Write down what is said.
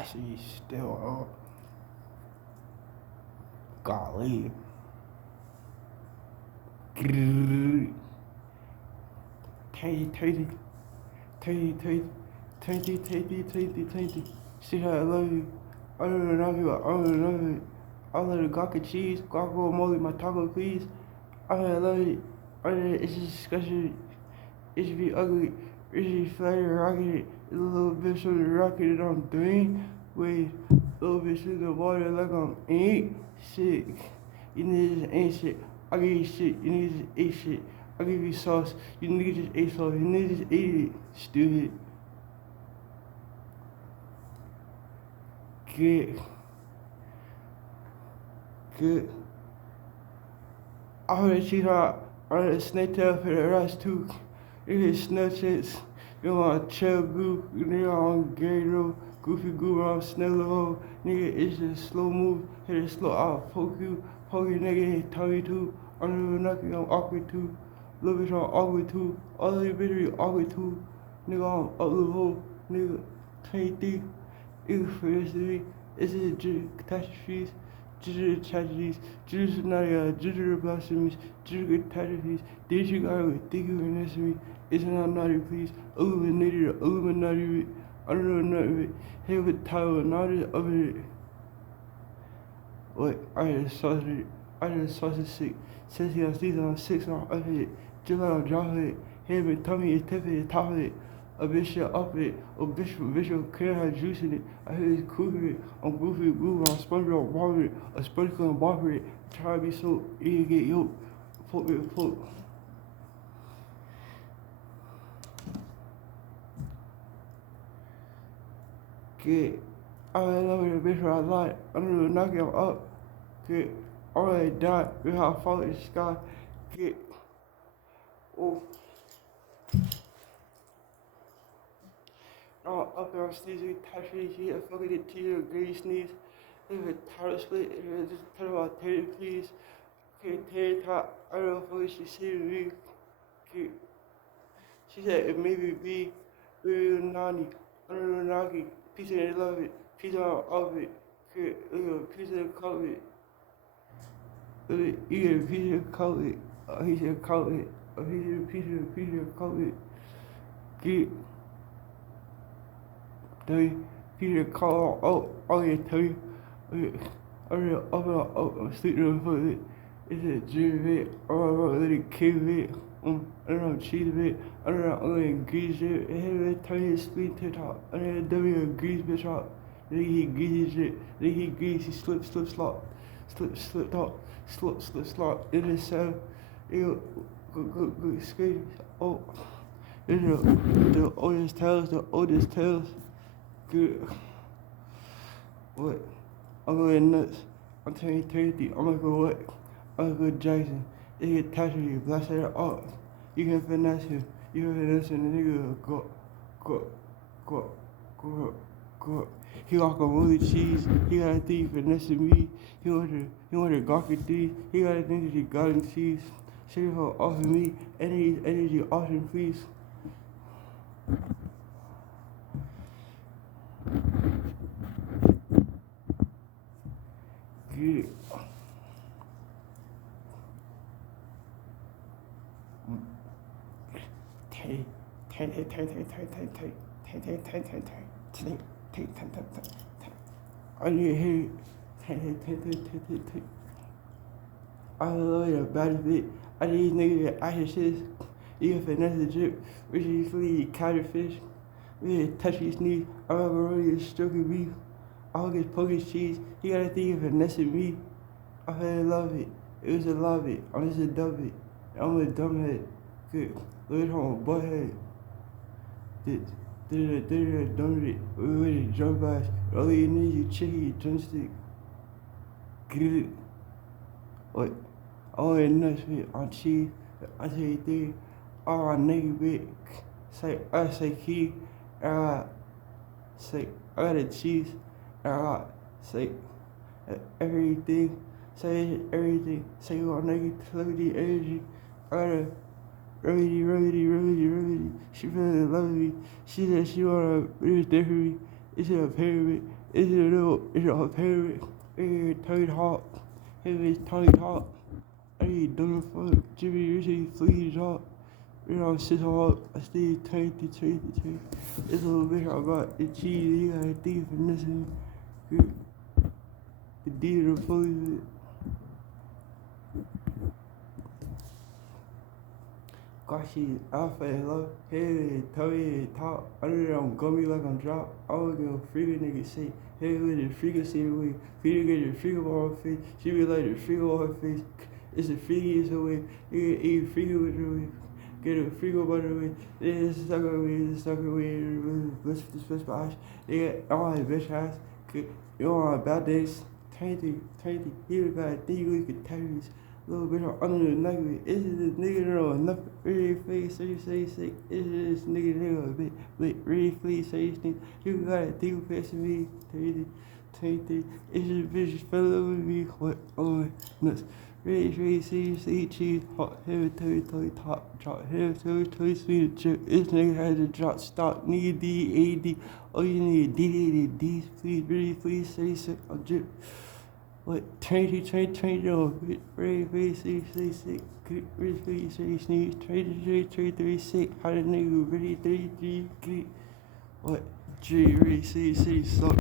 actually still golly. Tasty, tasty, tasty, tasty, tasty, tasty, tasty. See how I love you. I don't know you. I don't know it. I love the guac and cheese, guacamole, my taco, please. I love it. It's just disgusting. It should be ugly. It should be flat and rocket. It's a little bit of the rocket and I'm doing with a little bit of the water like I'm ain't shit. You niggas ain't shit. I give you shit. You niggas just ate shit. I give you sauce. You niggas just ate sauce. You niggas just ate it. Stupid. Good. I heard she got on a snake tail for the rest too. You get snitches. You want chill goo. You nigga on Gato. Goofy goo on Snello. Nigga, it's just slow move. Hit it slow out. Poke you. Poke you nigga. Hit tongue too. Under the knuckle. I'm awkward too. Little bitch on awkward too. All of the bitch awkward too. Nigga on up the hole. Nigga 23. Ew for this to me. This is catastrophes. Digital tragedies, digital scenario, digital blasphemies, digital catastrophes, digital thank you for listening me. It's not naughty, please. Illuminati, I don't know, here with title, not it of it. What? I just sausage sick. Says he on season on 6 on up it. July on drop it. Here with tummy is tip it, top it. A bishop up it, a bishop can't have juice in it. I hear it's cooking it. I'm goofy, I'm spongy, I'm barber it. A sprinkle and barber it. Try to be so easy to get yoked. Poke it, poke. Get. I love it, bitch, where I lie. I'm gonna knock him up. Get. I already died. We have fall in the sky. Get. Oh. Up there, sneezing, touching, she a fucking it to your green sneeze. If a title split, if it's just tell about Terry, please. Okay, Terry top, I don't know what she said to me. Okay. She said it maybe be real naughty. I don't know, naughty. Piece of it, love it. Piece of it. Okay, piece of it, call it. You get a piece of call it. He said, call it. He said, piece of call it. Get. Peter call yeah, tell you. I'm sleeping for it. It's a dream it. I don't know, let it kill it. I don't know, cheese it. I don't know, I'm gonna grease it. And then tell you spleen TikTok. And then W grease bitch up. Then he greases it. Then he grease, he slip, slop. Slip, slop. In his cell. Go, skate. Oh. The oldest tales. Good. What? I'm going nuts. I'm turning 30. I'm gonna go what? I'm gonna go Jackson. They get touched with you, blast it off. You can finesse him. You can finesse him, the nigga go. He walk on woolly cheese. He got a thing finessing me. He wanted gawking things. He got a thing that he got in cheese. Shit for off of me. Energy off him, please. Get it. I need to hear it. I love it about it. I need niggas that ashes. You can finesse the drip. Which is fully catfish. We had touch his knees. I'm not gonna really stroking beef. I'll get poke his cheese. He got a thing of finessing me. I fell in love it. It was a love it. I'm just a dumb it. I'm a dumbhead. Good. Look at home, butthead. Did dumb it. We jump ass. All you need, you chicken, drumstick. Get it. What? All that nuts with on cheese. I tell you thing. All I nigga bit. I say key. I got a cheese. I say everything. Say everything. Say all negativity, energy. I got a remedy. She fell in love with me. She said she wanna be there for me. It's a pyramid. It's your favorite. Tony Hawk. His is Tony Hawk. I need done for Jimmy Ritchie, please up. You know, sit hard. I stay 20. It's a little bit about the cheese. You got a thief and this and the deal of food. Goshi, alpha and low, head, toe, top, under there on gummy like I'm drop. I was gonna freaking nigga say, hey, with the freaking see the way, feeder get the freaking on her face, she be like the freaking on her face, it's the freakiest away, nigga eat freaking with her way, get a freaking by the way, this is sucker away, this ass, nigga, all my bitch ass, you on bad days, tainty, here we got a thing we could terrorize. Little bit of under the nugget. Is this nigga know enough? Really face, so you say sick. Is this nigga know a bit? Really face, so you think you got a deal passing me? 20. Is this bitch fell over me? What? Oh, nuts. Really, see, cheese, hot, heavy, top, drop, heavy, sweet, chip. This nigga had to drop, stop, nigga, D. Oh, you need D, please, please, say sick, I'll drip. What 20, very, say, really, say, sneeze, 36, how the nigga, really, 33, what, G, really, say, suck.